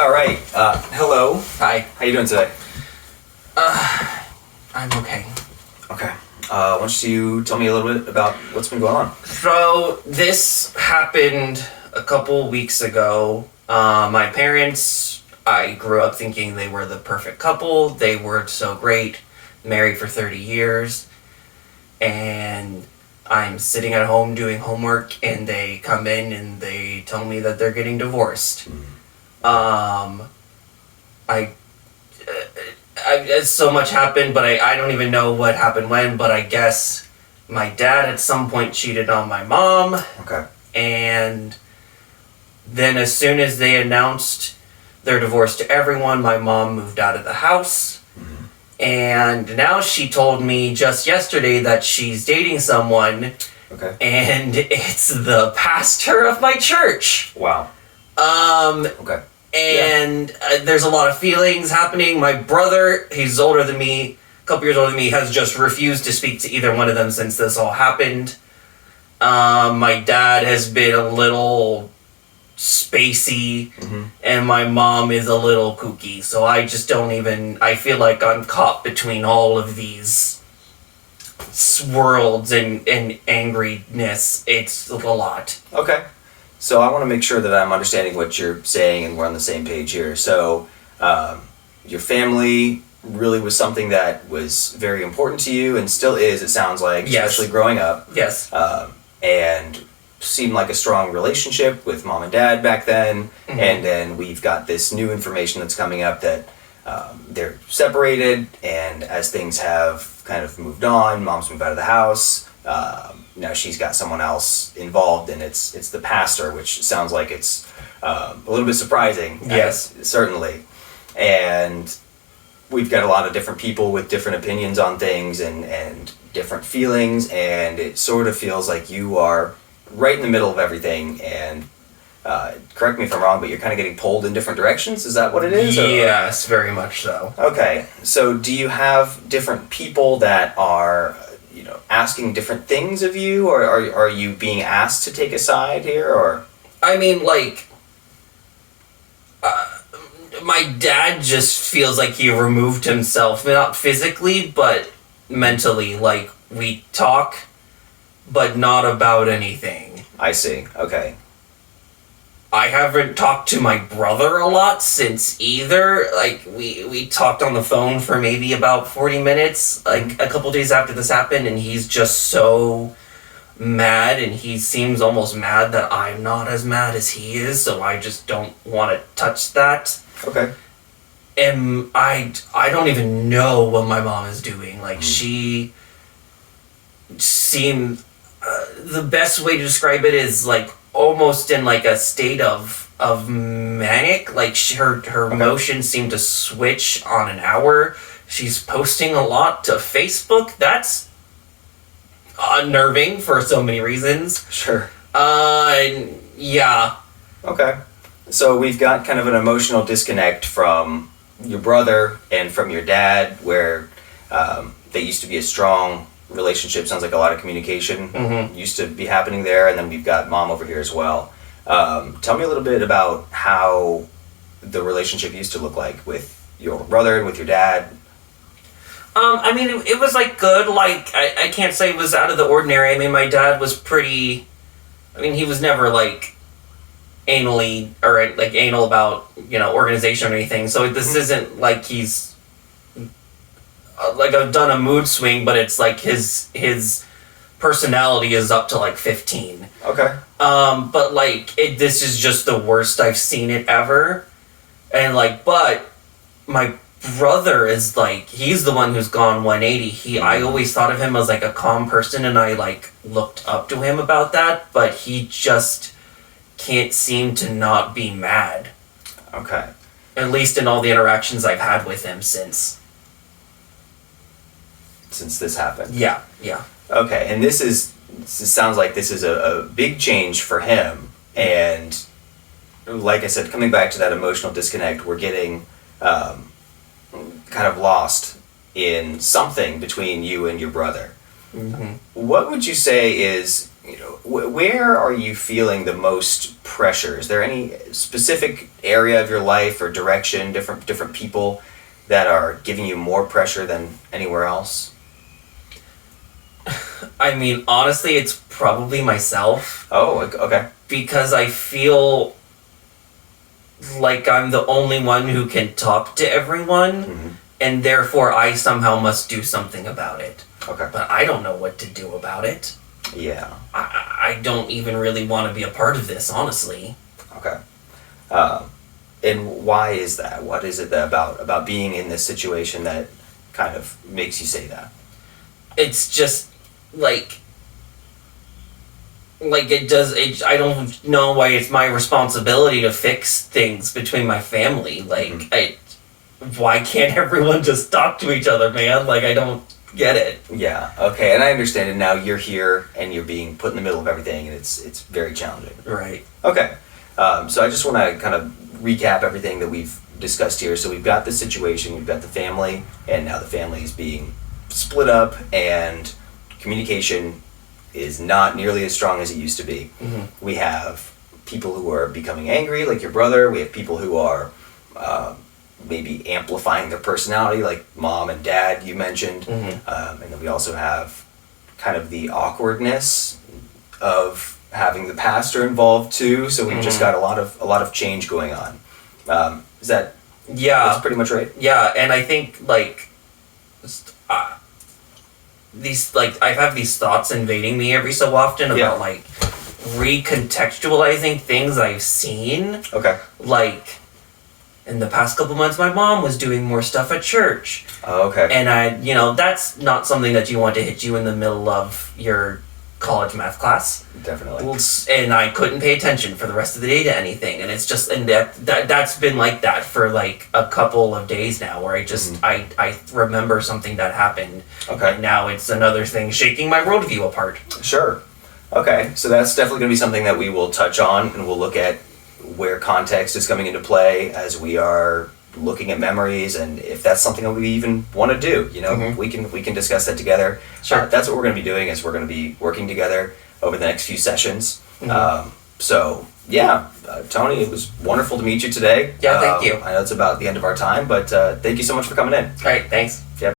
All right. Hello. Hi. How you doing today? I'm okay. Okay. Why don't you tell me a little bit about what's been going on? So, this happened a couple weeks ago. My parents, I grew up thinking they were the perfect couple. They were so great, married for 30 years. And I'm sitting at home doing homework, and they come in and they tell me that they're getting divorced. So much happened, but I don't even know what happened when, but I guess my dad at some point cheated on my mom. Okay. And then as soon as they announced their divorce to everyone, my mom moved out of the house. Mm-hmm. And now she told me just yesterday that she's dating someone. Okay. And it's the pastor of my church. Wow. Okay. And there's a lot of feelings happening. My brother, he's older than me, a couple years older than me, has just refused to speak to either one of them since this all happened. My dad has been a little spacey, and my mom is a little kooky. So I just don't even, I feel like I'm caught between all of these worlds and angriness. It's a lot. Okay. So I want to make sure that I'm understanding what you're saying and we're on the same page here. So your family really was something that was very important to you and still is, it sounds like, Yes. especially growing up. Yes. And seemed like a strong relationship with mom and dad back then. Mm-hmm. And then we've got this new information that's coming up that they're separated, and as things have kind of moved on, mom's moved out of the house. Now she's got someone else involved, and it's the pastor, which sounds like it's a little bit surprising. Yes. Certainly. And we've got a lot of different people with different opinions on things and different feelings, and it sort of feels like you are right in the middle of everything, and correct me if I'm wrong, but you're kind of getting pulled in different directions. Is that what it is? Yes, very much so. Okay. So do you have different people that are asking different things of you, or are you being asked to take a side here, or? I mean, like, my dad just feels like he removed himself, not physically, but mentally. Like, we talk, but not about anything. I see. Okay. I haven't talked to my brother a lot since either. Like, we talked on the phone for maybe about 40 minutes, like, a couple days after this happened, and he's just so mad, and he seems almost mad that I'm not as mad as he is, so I just don't want to touch that. Okay. And I don't even know what my mom is doing. Like, she seemed... the best way to describe it is, like, almost in, like, a state of manic. Like, her emotions seem to switch on an hour. She's posting a lot to Facebook. That's unnerving for so many reasons. Sure. Yeah. Okay. So we've got kind of an emotional disconnect from your brother and from your dad, where they used to be a strong relationship. Sounds like a lot of communication used to be happening there, and then we've got mom over here as well. Tell me a little bit about how the relationship used to look like with your older brother and with your dad. I mean, it was, like, good. Like, I can't say it was out of the ordinary. I mean, my dad was pretty... I mean, he was never, like, anally... or, like, anal about, organization or anything. So this isn't like he's... like, I've done a mood swing, but it's, like, his personality is up to, like, 15. Okay. But, like, this is just the worst I've seen it ever. And, like, but my brother is, like, he's the one who's gone 180. I always thought of him as, like, a calm person, and I, like, looked up to him about that, but he just can't seem to not be mad. Okay. At least in all the interactions I've had with him since this happened. Yeah. Okay, and this sounds like this is a big change for him, and like I said, coming back to that emotional disconnect, we're getting kind of lost in something between you and your brother. What would you say is where are you feeling the most pressure? Is there any specific area of your life or direction, different people that are giving you more pressure than anywhere else? I mean, honestly, it's probably myself. Oh, okay. Because I feel like I'm the only one who can talk to everyone, Mm-hmm. and therefore I somehow must do something about it. Okay. But I don't know what to do about it. Yeah. I don't even really want to be a part of this, honestly. Okay. And why is that? What is it about being in this situation that kind of makes you say that? It's just like I don't know why it's my responsibility to fix things between my family. Like, why can't everyone just talk to each other, man? Like, I don't get it. Yeah, okay, and I understand it now. You're here and you're being put in the middle of everything, and it's very challenging. Right. Okay, so I just want to kind of recap everything that we've discussed here. So we've got the situation, we've got the family, and now the family is being split up, and communication is not nearly as strong as it used to be. Mm-hmm. We have people who are becoming angry, like your brother. We have people who are maybe amplifying their personality, like mom and dad you mentioned. Mm-hmm. And then we also have kind of the awkwardness of having the pastor involved too. So we've just got a lot of change going on. Is that that's pretty much right? Yeah, and I think like these I have these thoughts invading me every so often about like recontextualizing things I've seen. Okay. Like in the past couple months, my mom was doing more stuff at church. Oh, okay. And that's not something that you want to hit you in the middle of your college math class. Definitely. And I couldn't pay attention for the rest of the day to anything. And it's just, and that's been like that for like a couple of days now, where I just, I remember something that happened. Okay. And now it's another thing shaking my worldview apart. Sure. Okay, so that's definitely going to be something that we will touch on, and we'll look at where context is coming into play as we are looking at memories, and if that's something that we even want to do. We can discuss that together. Sure. That's what we're going to be doing, is we're going to be working together over the next few sessions. So yeah, Tony, it was wonderful to meet you today. Yeah, thank you. I know it's about the end of our time, but thank you so much for coming in. All right, thanks. Yep.